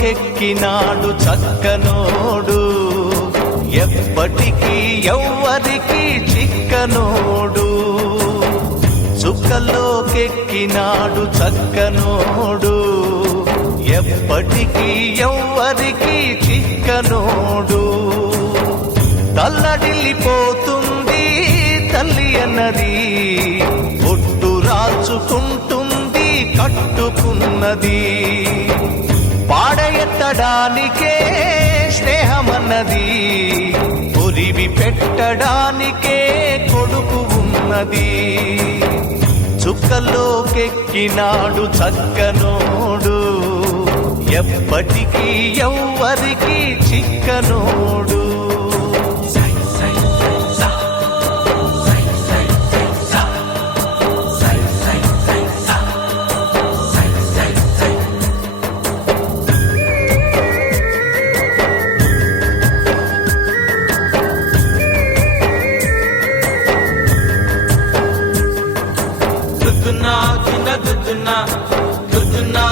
చుక్కల్లోకెక్కినాడు చక్కనోడు, ఎప్పటికీ ఎవ్వరికి చిక్కనోడు. చుక్కల్లోకెక్కినాడు చక్కనోడు, ఎప్పటికీ ఎవ్వరికి చిక్కనోడు. తల్లడిల్లిపోతుంది తల్లి అన్నది, ఒట్టు రాచుకుంటుంది కట్టుకున్నది. పాడెత్తడానికే స్నేహమన్నది, పొరివి పెట్టడానికే కొడుకు ఉన్నది. చుక్కల్లోకెక్కినాడు చక్కనోడు, ఎప్పటికీ ఎవ్వరికి చిక్కనోడు. Duduna